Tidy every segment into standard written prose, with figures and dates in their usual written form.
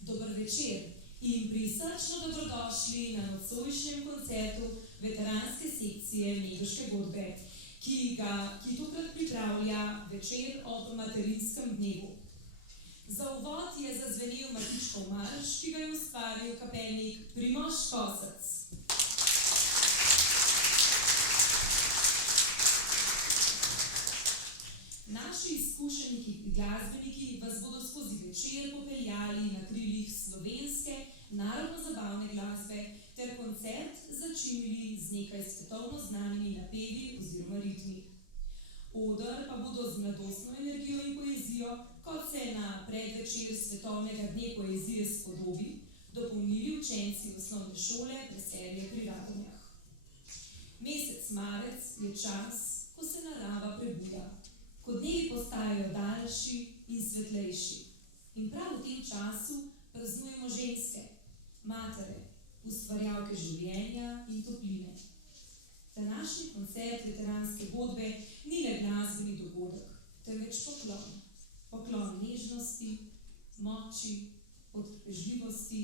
dober večer in prisrčno dobrodošli na nocojšnjem koncertu veteranske sekcije Medoške godbe, ki tokrat pripravlja večer ob materinskem dnevu. Za uvod je zazvenel Matičkov marš, ki ga je ustvaril kapelnik Primož Kosec. Naši izkušeni glasbeniki vas bodo skozi večer popeljali na krilih slovenske narodno-zabavne glasbe ter koncert začinili z nekaj svetovno znanimi napevi oziroma ritmi. Oder pa bodo z mladostno energijo in poezijo, kot se na predvečer Svetovnega dne poezije spodobi, dopolnili učenci osnovne šole Preserje pri Radomljah. Mesec marec je čas, ko se narava prebuja, ko dnevi postajajo daljši in svetlejši. In prav v tem času praznujemo ženske, matere, ustvarjalke življenja in topline. Današnji koncert veteranske godbe ni le glasbeni dogodek, temveč poklon. Poklon nežnosti, moči, potrpežljivosti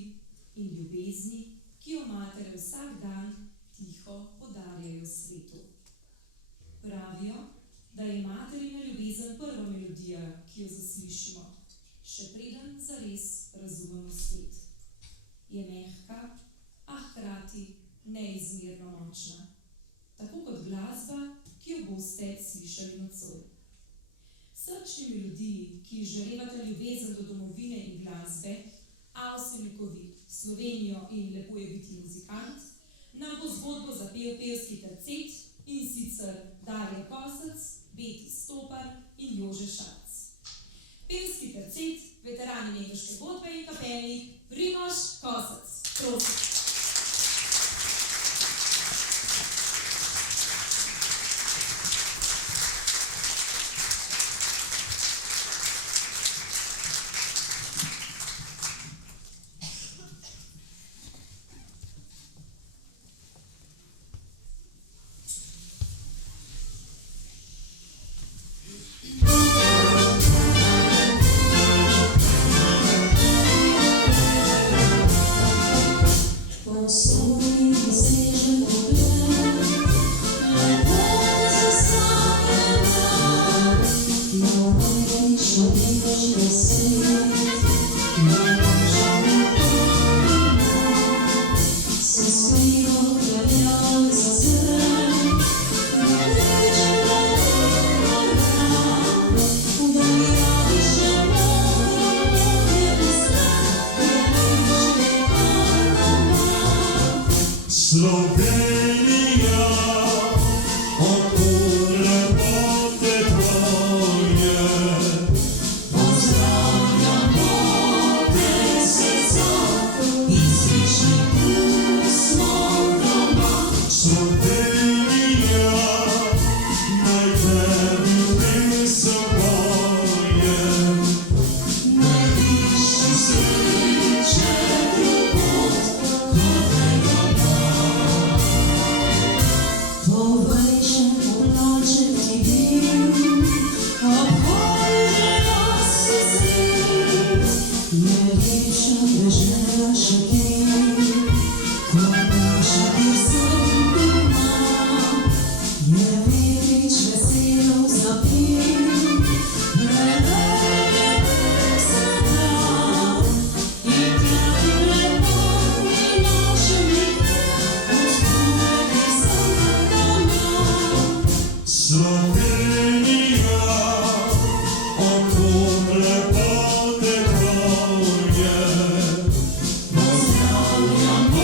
in ljubezni, ki jo matere vsak dan tiho podarjajo svetu. Pravijo, da je materina ljubezen prva melodija, ki jo zaslišimo, še preden zares razumemo svet. Je mehka, a hkrati neizmerno močna, tako kot glasba, ki jo boste slišali nocoj. Srčni melodiji, ki izžarevata ljubezen do domovine in glasbe, Avsenikovi, Slovenijo in Lepo je biti muzikant, nam bo zgodbo zapel pevski tercet, in sicer Darja Kosec, Beti Stopar in Jože Šarc. Pevski tercet, veterani Medoške godbe in kapelnik Primož Kosec. Prosim. Pozdravljam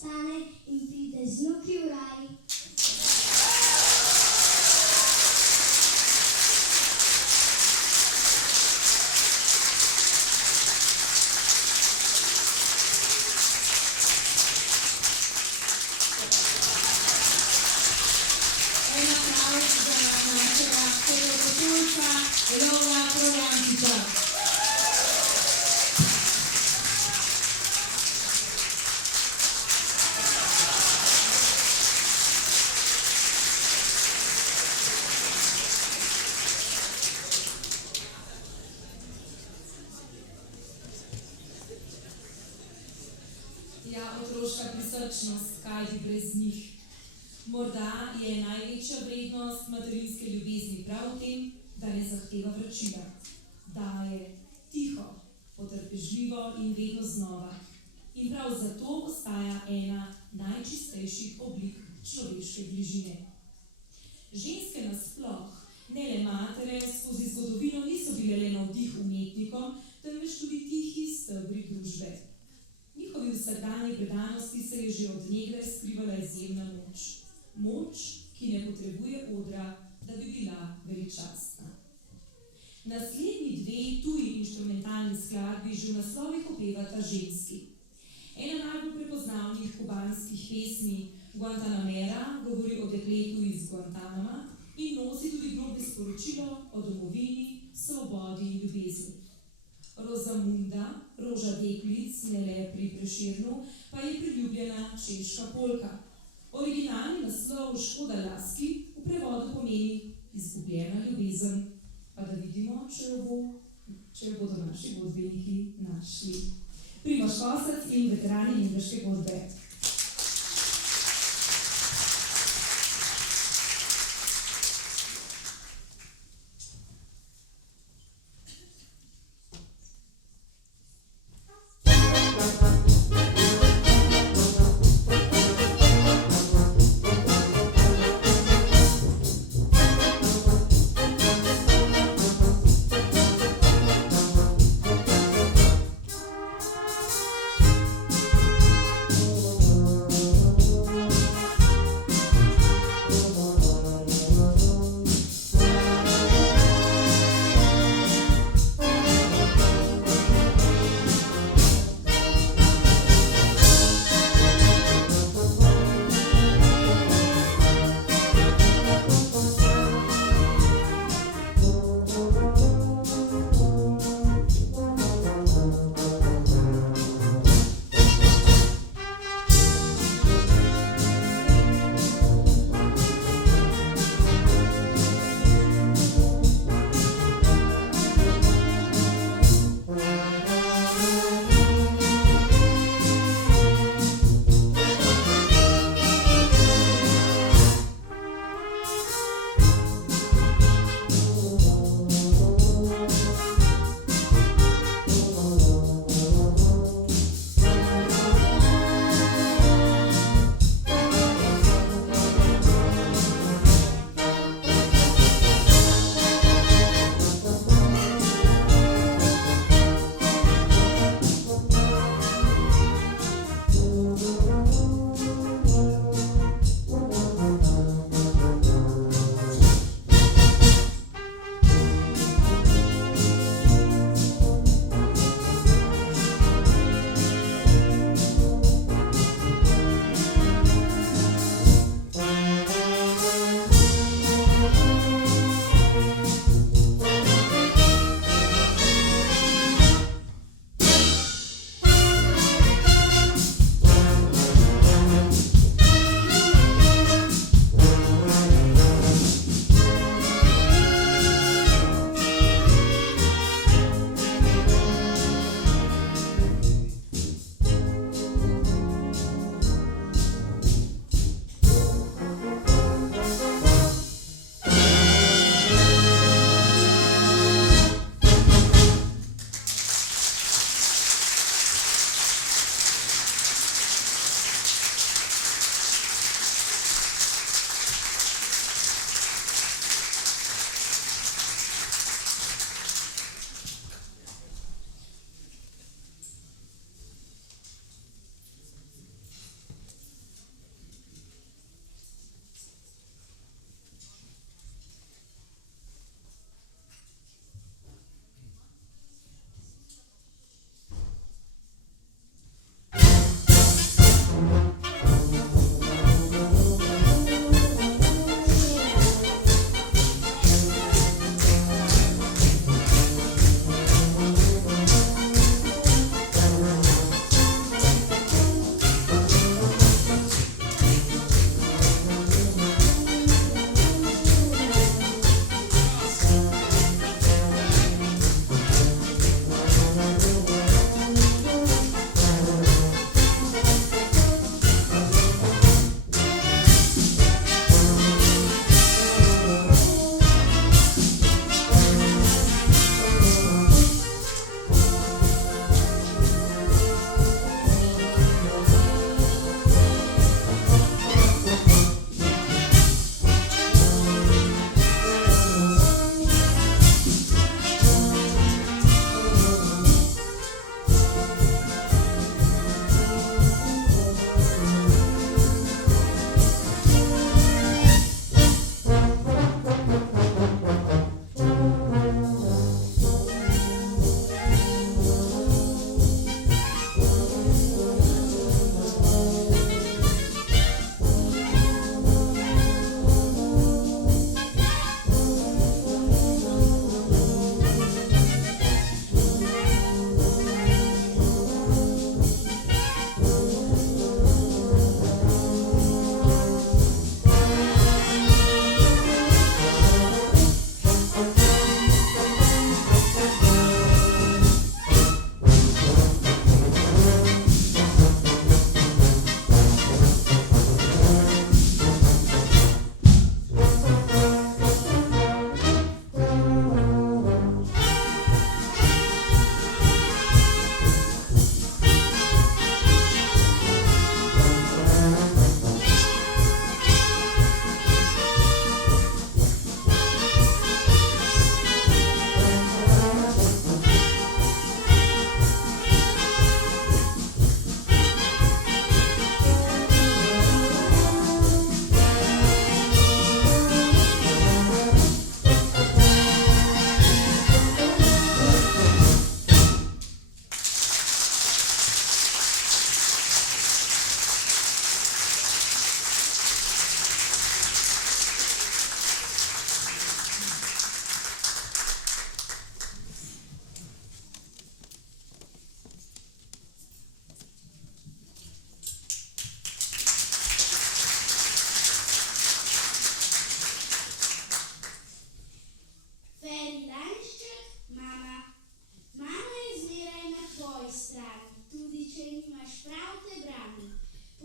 ostane in pride z vnuki v raj. En aplavz za našega prvopočulca Lova Kroljančiča. Ja, otroška prisrčnost, kaj bi brez njih. Morda je največja vrednost materinske ljubezni prav v tem, da ne zahteva vračila. Daje tiho, potrpežljivo in vedno znova. In prav zato ostaja ena najčistejših oblik človeške bližine. Ženske nasploh, ne le matere, skozi zgodovino niso bile le navdih umetnikom, temveč tudi tihi stebri družbe. V njihovi vsakdanji predanosti se je že od nekdaj skrivala izjemna moč. Moč, ki ne potrebuje odra, da bi bila veličastna. Naslednji dve tuji inštrumentalni skladbi že v naslovih opevata ženski. Ena najbolj prepoznavnih kubanskih pesmi, Guantanamera, govori o dekletu iz Guantanama in nosi tudi globlje sporočilo o domovini, svobodi in ljubezni. Rozamunda, roža deklic, ne le pri Prešernu, pa je priljubljena češka polka. Originalni naslov Škoda Laski v prevodu pomeni izgubljena ljubezen, pa da vidimo, če jo bodo naši godbeniki našli. Primož Kosec in veterani Lendavske godbe.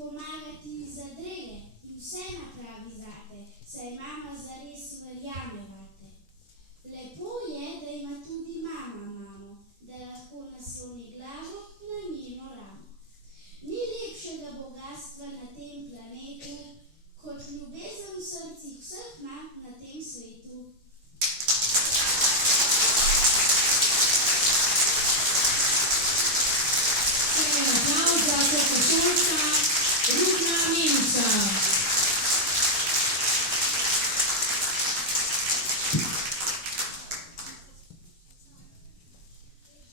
pomagati zadrege in vse napravi zate, saj mama zares verjame vate. Lepo je, da ima tudi mama mamo, da lahko nasloni glavo na njeno ramo. Ni lepšega bogastva na tem planetu, kot ljubezen v srcih vseh na tem svetu. Aplavz za sošolca Rukna Memiča.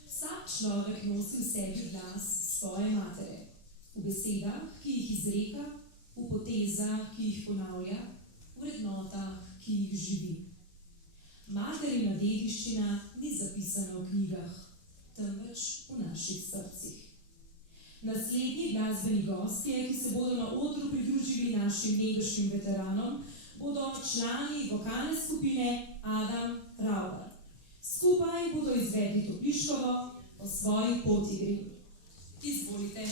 Vsak človek nosi v sebi glas svoje matere. V besedah, ki jih izreka, v potezah, ki jih ponavlja, v vrednotah, ki jih živi. Materina dediščina ni zapisana v knjigah, temveč v naših srcih. Naslednji glasbeni gostje, ki se bodo na odru pridružili našim nekdajšnjim veteranom, bodo člani vokalne skupine Adam Ravbar. Skupaj bodo izvedli Topliškovo Po svoji poti gre. Izvolite.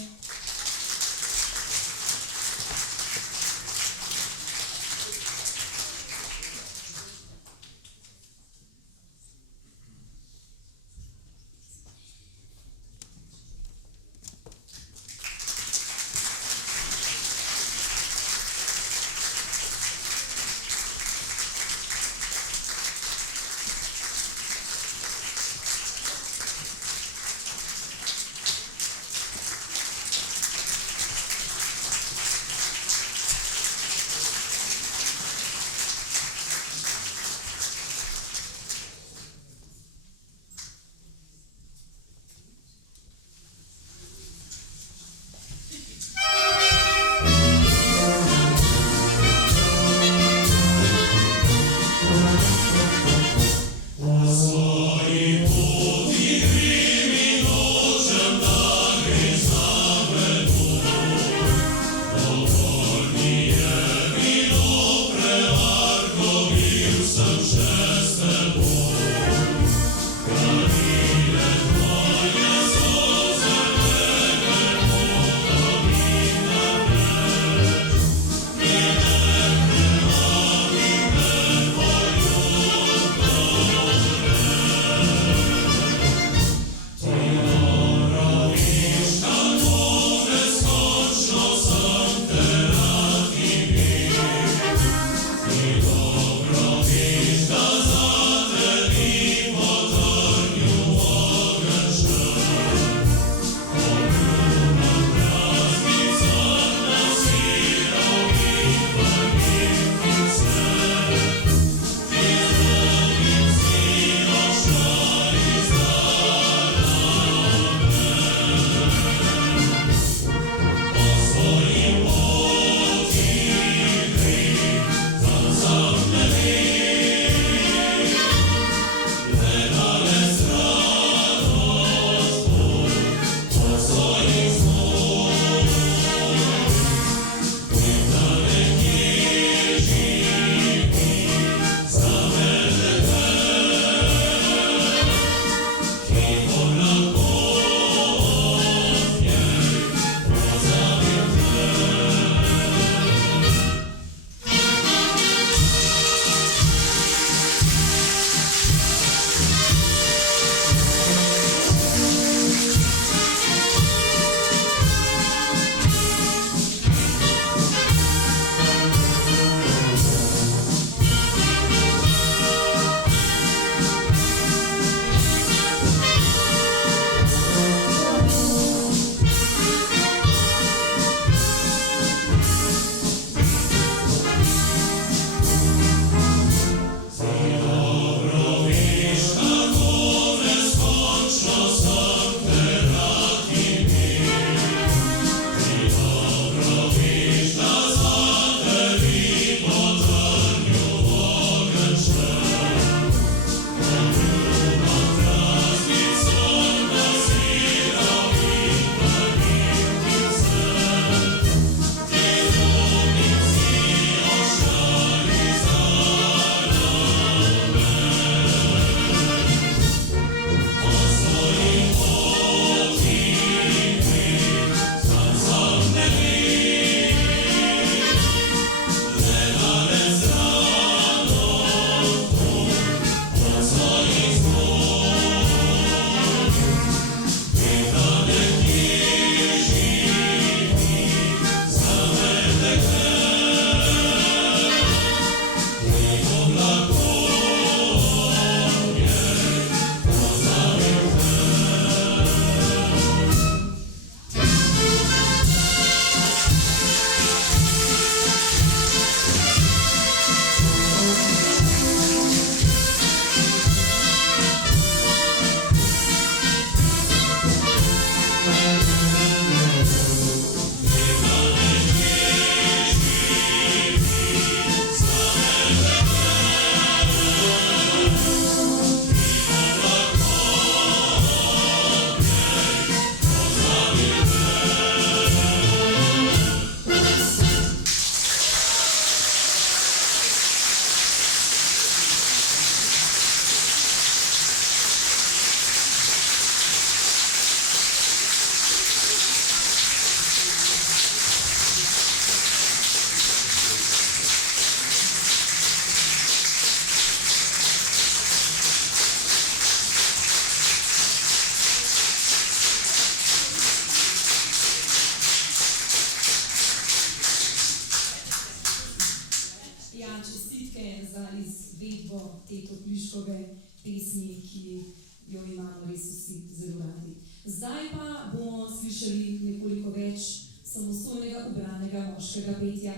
izvedbo te Topliškove pesmi, ki jo imamo res vsi zelo radi. Zdaj pa bomo slišali nekoliko več samostojnega ubranega moškega petja.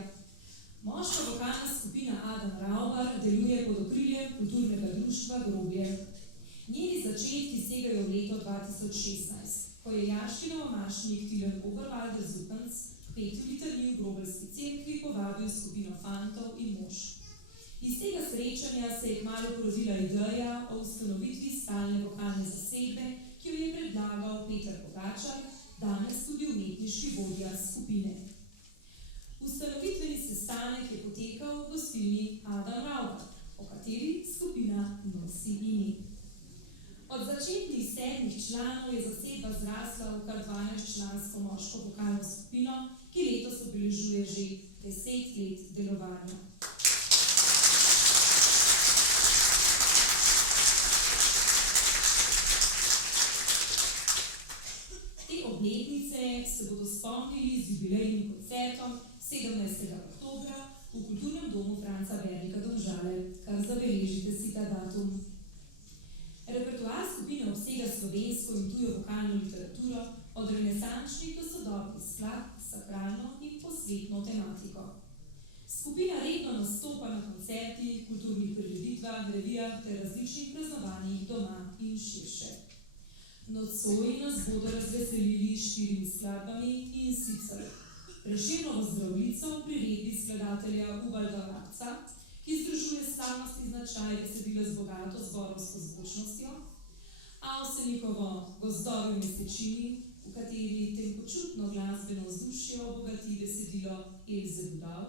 Moška vokalna skupina Adam Raubar deluje pod okriljem kulturnega društva Groblje. Njeni začetki segajo v leto 2016, ko je jaški novomašnik Tilen Oberwalder Zupanc k petju litanij v Grobelski cerkvi povabil skupino fantov in mož. Iz tega srečanja se je kmalu porodila ideja o ustanovitvi stalne vokalne zasedbe, ki jo je predlagal Peter Pogačar, danes tudi umetniški vodja skupine. Ustanovitveni sestanek je potekal v gostilni Adam Raubar, po kateri skupina nosi ime. Od začetnih 7 članov je zasedba zrasla v kar 12-člansko moško vokalno skupino, ki letos obeležuje že 10 let delovanja. Te obletnice se bodo spomnili z jubilejnim koncertom 17. oktobra v Kulturnem domu Franca Bernika Domžale, kar zabeležite si ta datum. Repertoar skupine obsega slovensko in tujo vokalno literaturo, od renesančnih do sodobnih skladb, sakralno in posvetno tematiko. Skupina redno nastopa na koncertih, kulturnih prireditvah, revijah ter različnih praznovanjih doma in širše. Nocoj nas bodo razveselili s 4 skladbami, in sicer Prešernovo Zdravljico v priredbi skladatelja Ubalda Vrabca, ki združuje stalnostni značaj besedila z bogato zborovsko zvočnostjo, Avsenikovo Gozdovi v mesečini, v kateri tenkočutno glasbeno vzdušje obogati besedilo Elze Budal,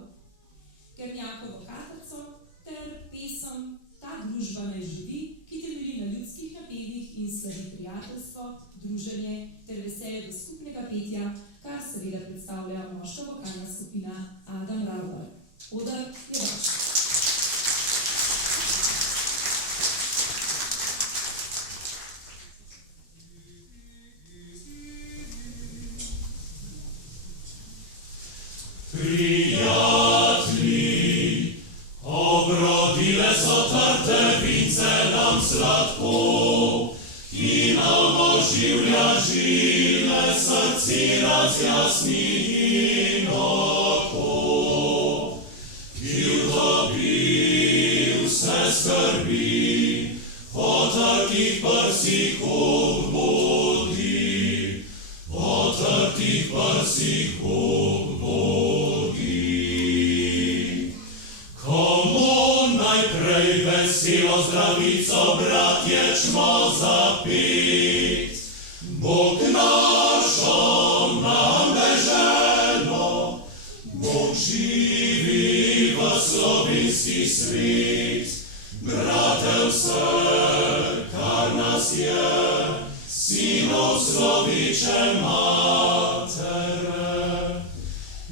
Kernjakovo Katrco ter pesem Ta družba naj živi, ki temelji na ljudskih napevih in slavi prijateljstvo, druženje ter veselje do skupnega petja, kar seveda predstavlja moška vokalna skupina Adam Raubar. Oder je vaš. Prijatelji, obrodile so trte vince nam sladko, ki nam oživlja žile, srci razjasni in oko, ki utopi vse skrbi, po trtih prsih obudi, po trtih prsih veselo zdravico, bratje, čmo zapet. Bog našo nam deželo, Bog živi v slovenski svet. Brate, vse, kar nas je, sinov sloviče matere.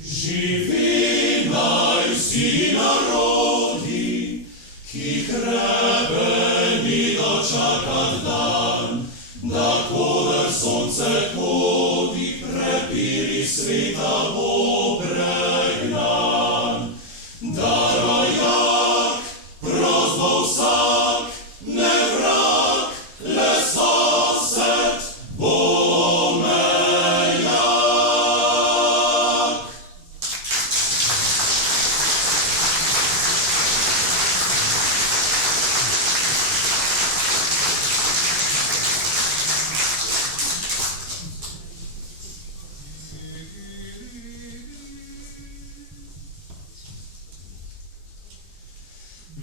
Živi naj vsi narodi, ki hrebeni dočakat dan, da koder sonce kodi, prepiri sveta bo pregnan. Da rojak, prost bo vsak, ne vrag, le sosed bo meljak.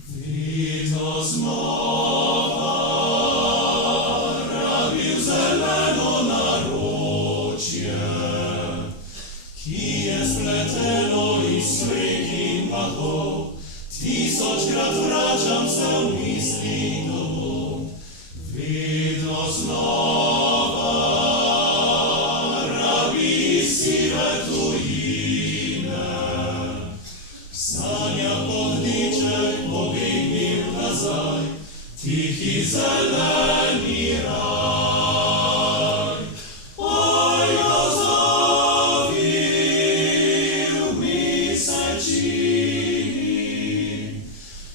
Vito znova rabil zeleno naročje, ki je spleteno iz svek in padov, 1000-krat vračam se v misli domov. Vedno znova rabi sive tujine, sanja pohdiček pobegnil nazaj, tihi zeleni raj. Oj, gozovi v mesečini,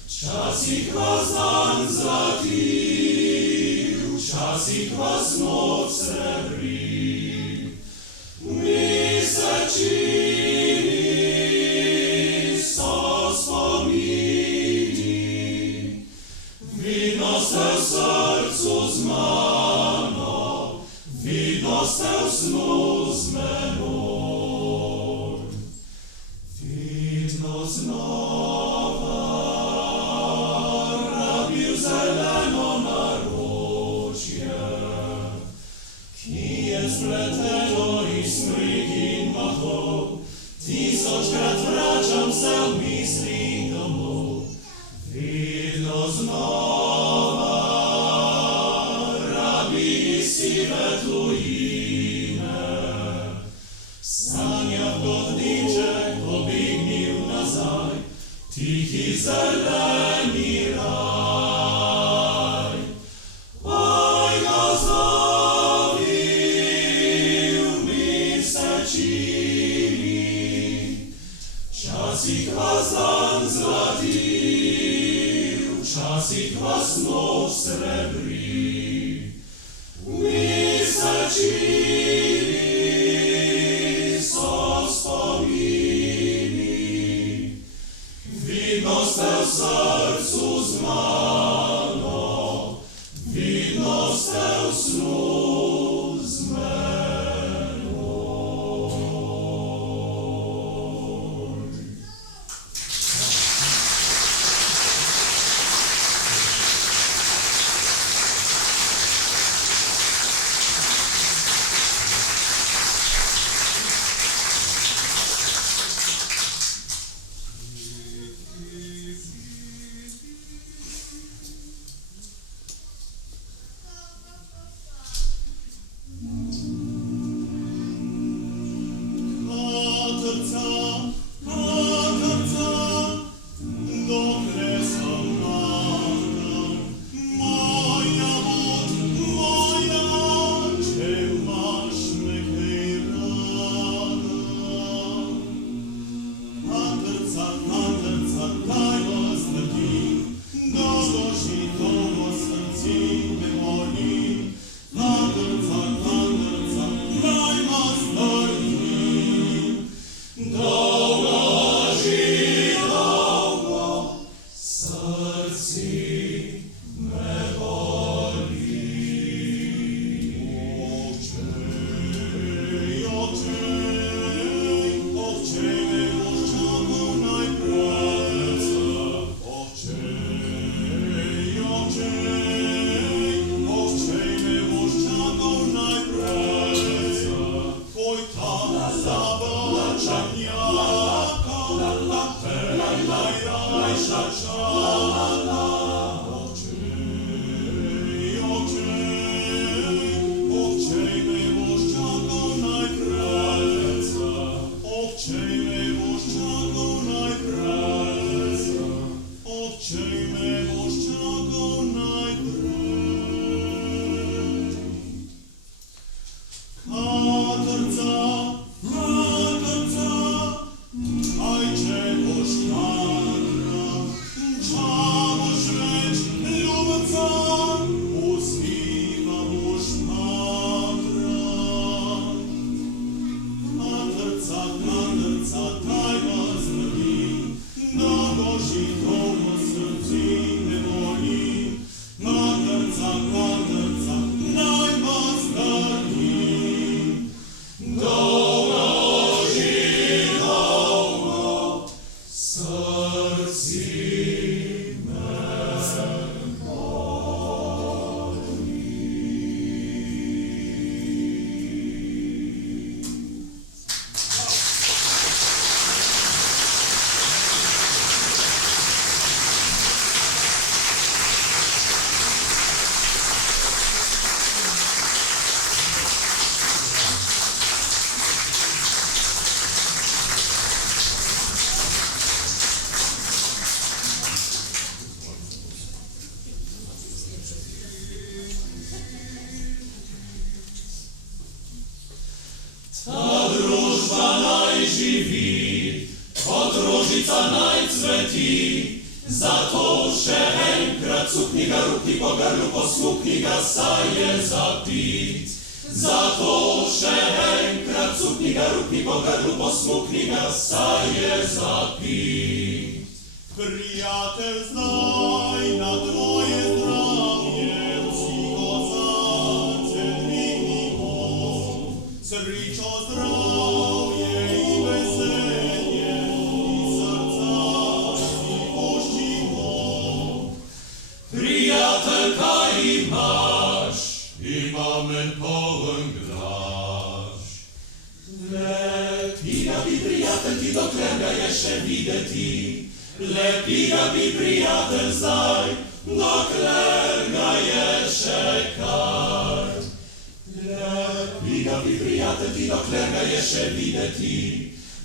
včasih vas čini, so spomini. Vidno ste v srcu z mano, vidno ste v snu z menoj. Vidno znova rabil zeleno naročje, ki je spleteno iz smrek in mahov. Tisočkrat vračam se v misli domov. Vidno znova rabi iz sive tujine. Sanja kot diček pobignil nazaj, tihi zeleni raj. Oj, gozdovi v mesečini, včasih vas dan zlatil, včasih vas noč srebri. V mesečini so spomini, vidno ste v srcu z mano, vidno ste v snu z menoj. živi, kot rožica naj cveti. Zato še enkrat cukni ga, rukni po grlu, posmukni ga, saj je zapit. zato še enkrat cukni ga, rukni po grlu, posmukni ga, saj je zapit. Prijatelj, znaj na tvoje zdravje, vsi kozarce dvignimo. Srečo, zdravje in veselje, iz srca si poščimo. Prijatelj, kaj imaš? Imam en poln glaž. Lepi ga bi, prijatelj, ti, dokler ga je še videti. Lepi ga bi, prijatelj, zdaj, dokler ga je še kar. Lepi ga bi, prijatelj, ti, dokler ga je še videti.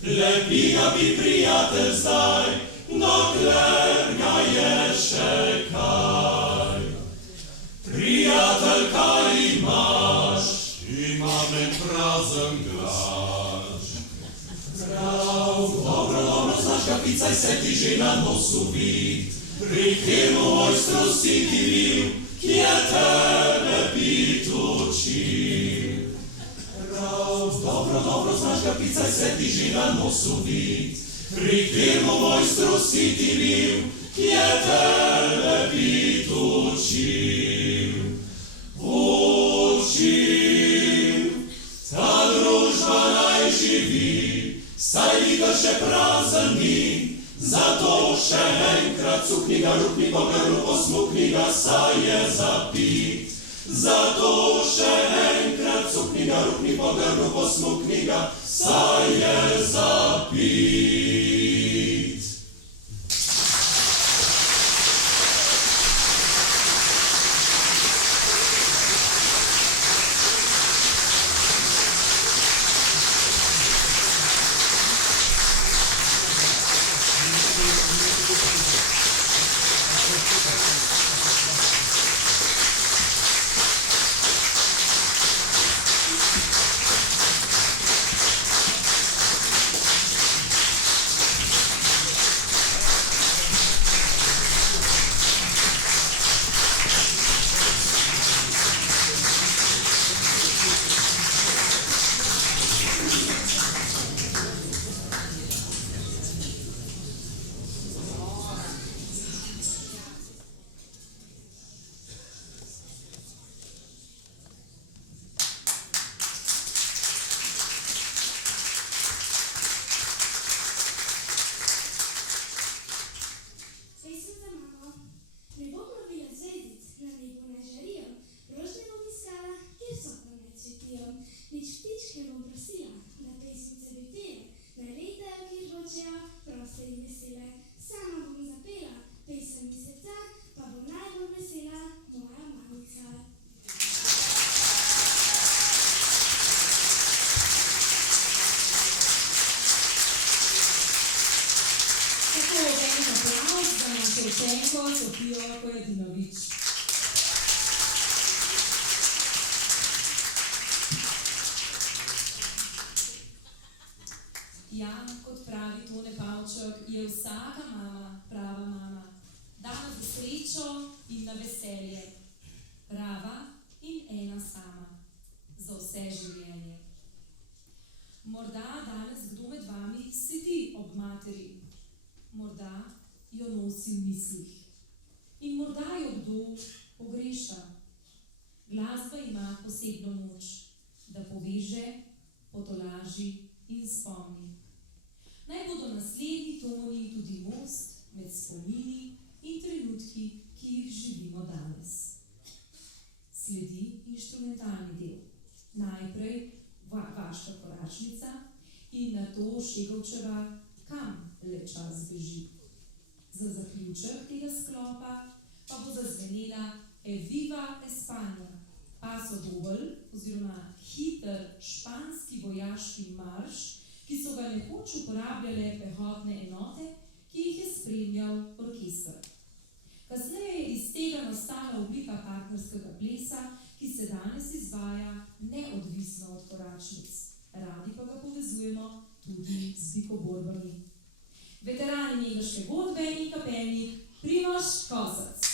Lepi ga bi, prijatelj, zdaj, dokler ga je še kar. Prijatelj, kaj imaš? Imam en prazen glaž. Prav, dobro, znaš ga picaj, se ti že na nosu vid. Pri kateremu mojstru si ti bil, ki je tebe pit učil. Prav, dobro, znaš ga picaj, se ti že na nosu vid. Pri kateremu mojstru si ti bil, ki je tebe pit učil. Ta družba naj živi, saj liga še prazen ni, zato še enkrat cukni ga, rukni po grlu, posmukni ga, saj je zapit. Zato še enkrat cukni ga, rukni po grlu, posmukni ga, saj je zapit. Sofijo Kojedinović. Ja, kot pravi Tone Pavček, je vsaka mama prava mama. Dana za srečo in na veselje. Prava in ena sama. Za vse življenje. Morda danes kdo med vami sedi ob materi. Morda jo nosi v mislih. In morda jo kdo pogreša. Glasba ima posebno moč, da poveže, potolaži in spomni. Naj bodo naslednji toni tudi most med spomini in trenutki, ki jih živimo danes. Sledi inštrumentalni del. Najprej vaška koračnica in nato Šegovčeva Kam le čas beži. Za zaključek tega sklopa pa bo zazvenela Eviva Espanja, paso doble oziroma hiter španski vojaški marš, ki so ga nekoč uporabljale pehotne enote, ki jih je spremljal orkester. Kasneje je iz tega nastala oblika partnerskega plesa, ki se danes izvaja neodvisno od koračnic. Radi pa ga povezujemo tudi z bikoborbami. Veterani Megaške godbe in kapelnik Primož Kosac.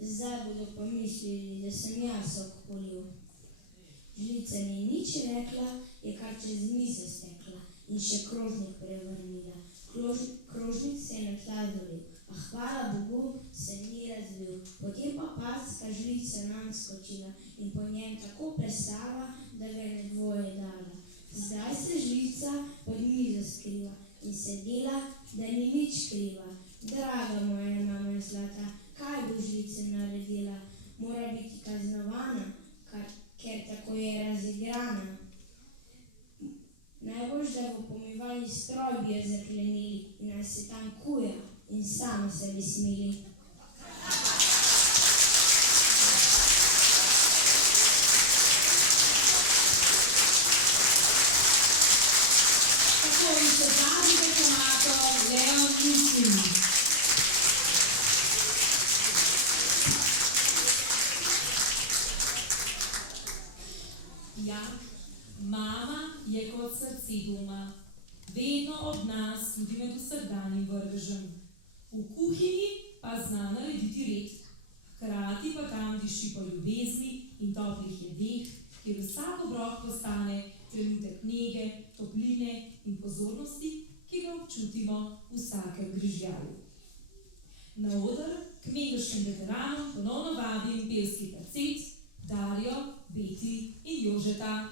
Zdaj bodo pa mislili, da sem jaz okpolil. Žlica ni nič rekla, je kar čez mizo stekla in še krožnik prevrnila. Krožnik se je na tla zalil, a hvala Bogu se ni razbil. Potem pa packa žlica nam skočila in po njem tako plesala, da ga je ne dvoje dala. Zdaj se žlica pod mizo skriva in se dela, da ni nič kriva. Draga moja mama zlata, kaj bo žlica naredila? Mora biti kaznovana, ker tako je razigrana. Najbolj, da v pomivalni stroj bi jo zaklenili in nas se tam kuja in samo se bi smili. Tako in se zadnji tomato, Leon in sin. Ja, mama je kot srce doma, vedno ob nas, tudi med vsakdanjim vrvežem. V kuhinji pa zna narediti red, hkrati pa tam diši po ljubezni in toplih jedeh, kjer vsak obrok postane trenutek nege, topline in pozornosti, ki ga občutimo v vsakem grižljaju. Na oder k medoškim veteranom ponovno vabim pevski tercet Darjo, Beti in Jožeta.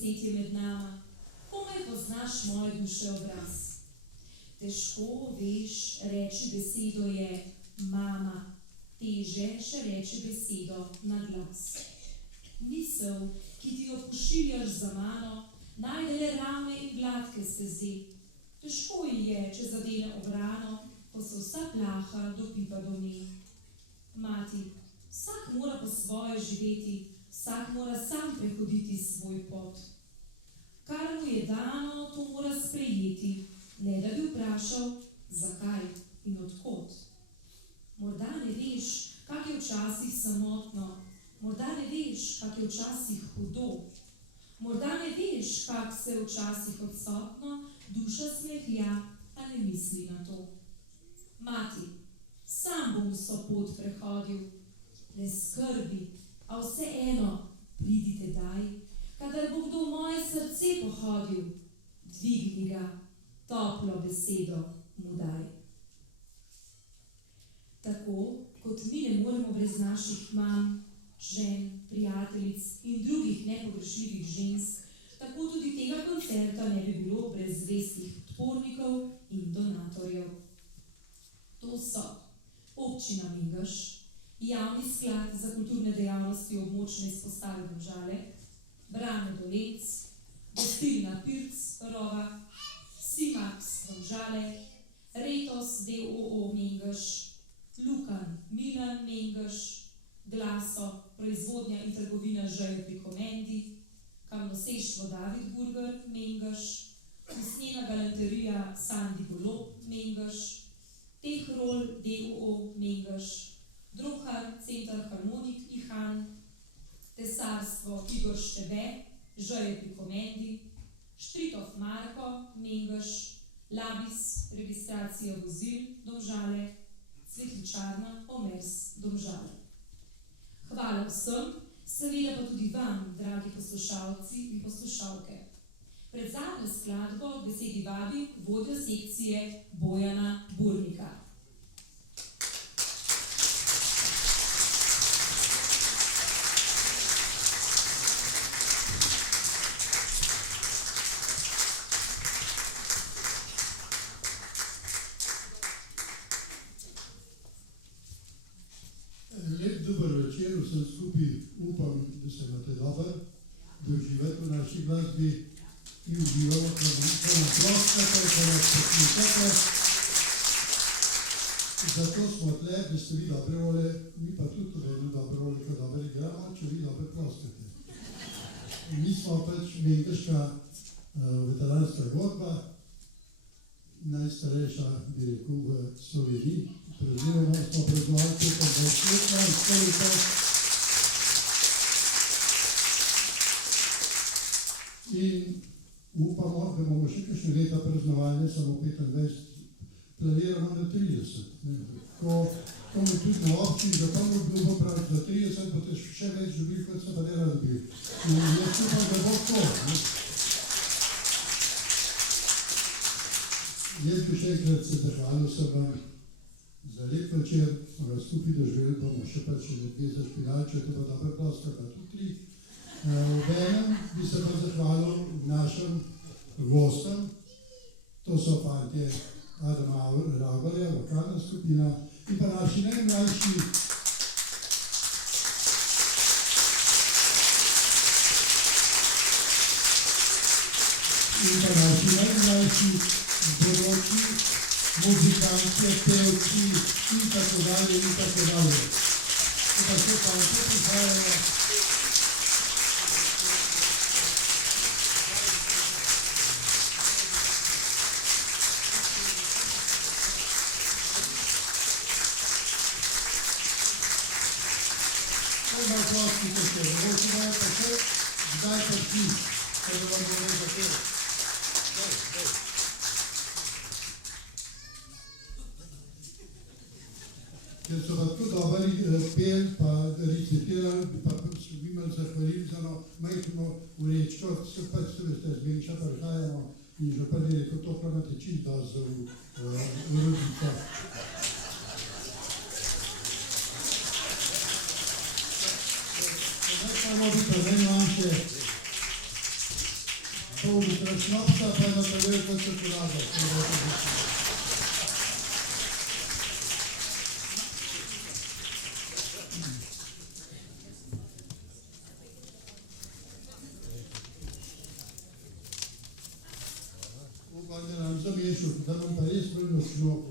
besed je med nama, komaj poznaš moje duše obraz. Težko veš reči besedo je mama, teže še reči besedo na glas. Misel, ki ti jo pošiljaš za mano, najde le ravne in gladke stezi. Težko ji je, če zadene obrano, ko se vsa plaha dopipa do nje. Mati, vsak mora po svoje živeti, vsak mora sam prehoditi svoj pot. Kar mu je dano, to mora sprejeti, ne da bi vprašal, zakaj in odkot. Morda ne veš, kak je včasih samotno, morda ne veš, kak je včasih hudo, morda ne veš, kak se včasih odsotno duša smehlja, a ne misli na to. Mati, sam bom vso pot prehodil, ne skrbi, a vseeno pridite daj, kadar bo kdo v moje srce pohodil, dvigni ga, toplo besedo mu daj. Tako, kot mi ne moremo brez naših mam, žen, prijateljic in drugih nepogrešljivih žensk, tako tudi tega koncerta ne bi bilo brez zvestih podpornikov in donatorjev. To so Občina Mengeš, Javni sklad za kulturne dejavnosti območne izpostave Domžale, Brane Dolenc, Gostilna Pirc Rova, Simax Domžale, Retos d.o.o. Mengeš, Lukan Milan Mengeš, Glaso, proizvodnja in trgovina Žejo pri Komendi, Kamnoseštvo David Burger Mengeš, Usnjena galanterija Sandi Golob Mengeš, Tehrol d.o.o. Mengeš, Drohar Center Harmonik Ihan, Tesarstvo Igor Štebe, Žeje pri Komendi, Štritov Marko Mengeš, Labis, registracija vozil Domžale, Cvetličarna Omers Domžale. Hvala vsem, seveda pa tudi vam, dragi poslušalci in poslušalke. Pred zadnjo skladbo besedi vabim vodjo sekcije Bojana Burnika. Lep dober večer vsem skupaj, upam, da se imate dobro, da uživate v naši glasbi in uživamo, ko nam ploskate, ko nas poslušate. Zato smo tle, da ste vi dobre vole, mi pa tudi vedno dobre vole, ko dobro igramo, če vi dobro ploskate. Mi smo pač mengeška veteranska godba, najstarejša, bi rekel, v Sloveniji. Praznujemo, smo praznovali 25 let, stoletja. In upamo, da bomo še kakšne leta praznovali, ne samo 25, planiramo na 30. Ko mi tudi na občini, da pa mu bilo pravi, za 30 boste še več dobili, kot se pa ne razbili. In jaz upam, da bo to. Jaz bi še enkrat se zahvalil sem vam za lep večer, smo ga skupaj doživeli, bomo še pa še nekaj zašpinali, če to pa dobro ploska, pa tudi 3. Obenem bi se pa zahvalil našim gostom, to so fantje Adama Rabarja, vokalna skupina, in pa naši najmlajši bodoči muzikantje, pevci in tako dalje in tako dalje. To pa se fantje prihajajo. Zdaj ploskite se, mogoče imajo pa še, zdaj pa šli, da vam bomo zapel. Ker so pa tako dobro pel, pa recitirali, pa so bi imeli zahvalili za eno majhno vrečko, se pač se veste, z Mengša prihajamo in že pa je rekel, to pa imate čisto dosti v rodicah. Zdaj pa bi pa najmanjše pol litra šnopsa, pa ena prevelika čokolada. Upam, da nam zamešal, da nam pa res vrno šnop.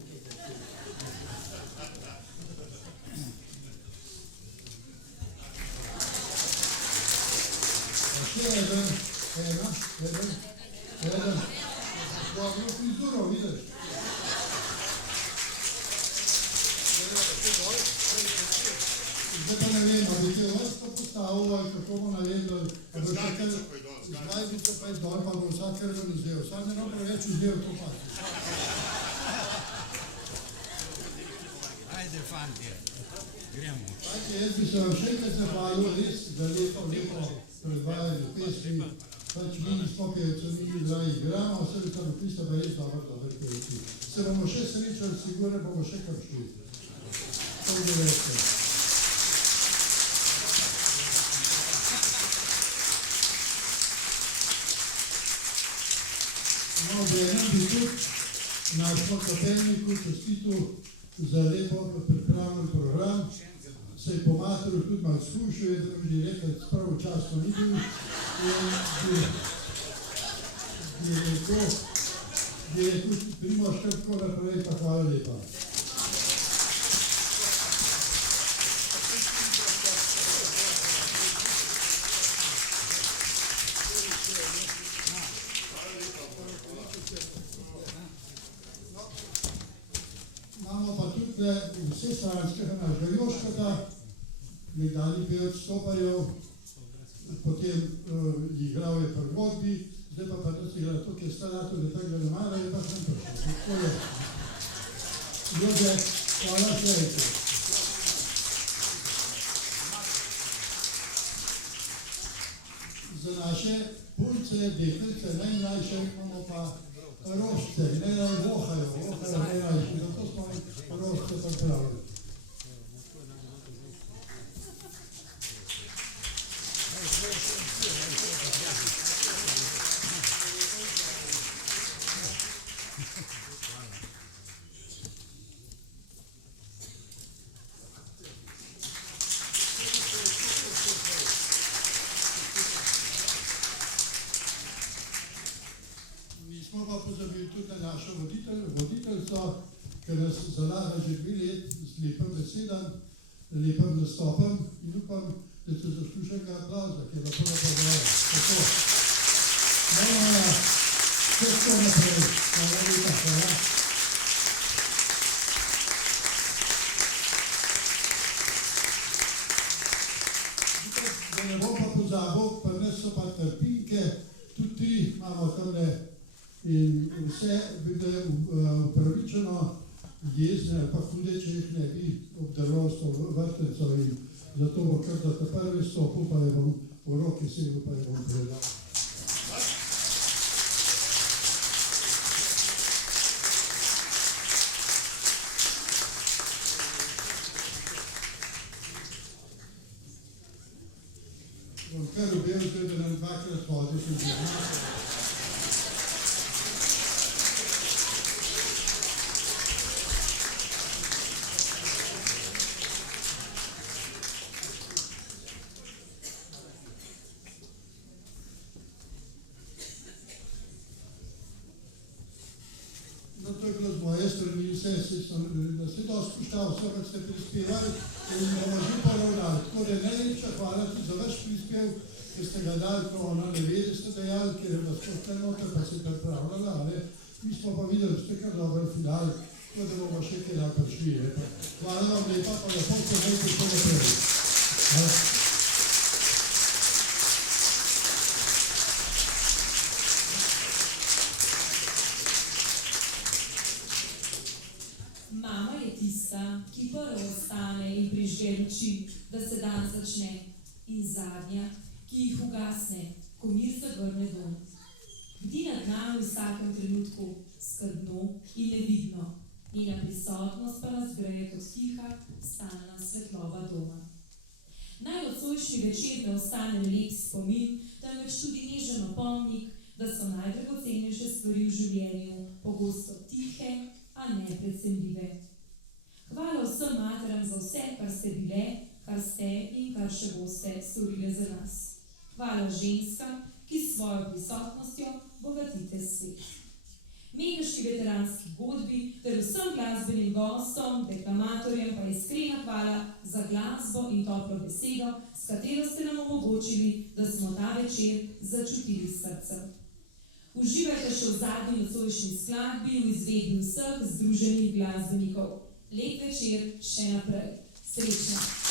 Eden. Dobro frizuro, vidiš? Zdaj pa ne vem, ali bi te vrsto postavil, ali kako bo naredil. Zdaj bi se pa je dol, pa bo vsak organiziral. Sam ne bom preveč vzel to pa. Ajde, fantje, gremo. Jaz bi se vam še enkrat zahvalil res za lepo predvajanje pesmi. Pač mi nismo pevci, mi dragi igramo, vse bi tam pista pa res dober pevci. Se bomo še srečali, sigurno bomo še kar šli. To je veste. No, obenem bi tudi našemu kapelniku čestitil za lepo pripravljen program. Se je po materu tudi malo skušal, da bi rekel, pravočasno ni bil. Bi rekel, Primož, kar tako naprej, pa hvala lepa. Imamo pa tudi vse stranskega našega Joškata, nekdanji pevec Stoparjev, potem igral je pri Godbi, zdaj pa da si igra tukaj starato, da tako ne mara, je pa sem prišel. Tako je. Jože, hvala še enkrat. Za naše punce, deklice, najmlajše imamo pa rožce, ne vohajo najmlajše, zato smo rožce pripravili. Nismo pa pozabili tudi na našo voditeljco, ki nas zalaga že 2 let z lepim besedam, lepim nastopom in upam, da se zasluženega aplauza, ki je lepo napovedala. Tako. No, vse tako naprej. Hvala lepa, hvala. Da ne bom pa pozabil, pa ne so pa trpinke, tudi 3 imamo tamle in vse bi bilo upravičeno jezne ali pa hude, če jih ne bi obdaroval s to vrtenco in zato bo kar da te prvi stopil, pa je bom v roki segel, pa je bom predal. Bom kar objel, da nam 2-krat hodil še zelo. No, to je bilo z moje strani vse, nas je dosti puštal, vse, kar ste prispevali in bomo že poravnali. Tako da najlepša hvala tudi za vaš prispev, ker ste ga dali, ko ona ne ve, da ste dejali, ker je vas kot noter, pa se pripravljala, ali mi smo pa videli, da ste kar dober final, tako da bomo še kaj da prišli. Hvala vam lepa, pa lepo se vejte še naprej. Mama je tista, ki prvo ostane in prižge luči, da se dan začne, in zadnja, ki jih ugasne, ko mir zavrne dom. Bdi nad nami v vsakem trenutku, skrbno in nevidno, njena prisotnost pa nas greje kot tiha, stalna svetloba doma. Naj odsojšnji večer ne ostane lep spomin, temveč tudi nežen opomnik, da so najdragocenejše stvari v življenju pogosto tihe, a neprecenljive. Hvala vsem materam za vse, kar ste bile, kar ste in kar še boste storile za nas. Hvala ženskam, ki s svojo prisotnostjo bogatite svet. Megaški veteranski godbi ter vsem glasbenim gostom, deklamatorjem pa iskrena hvala za glasbo in toplo besedo, s katero ste nam omogočili, da smo ta večer začutili s srcem. Uživajte še v zadnji nocojšnji skladbi v izvedbi vseh združenih glasbenikov. Lep večer še naprej. Srečno!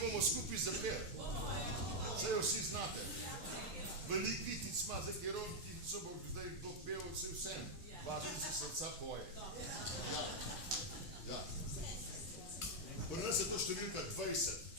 bomo skupaj zapeli. Saj jo vsi znate. Velik vitic ima, zdaj Keron, ki so bo zdaj kdo pel, vsem. Važnice srca poje. Ja. Pri nas je to številka 20.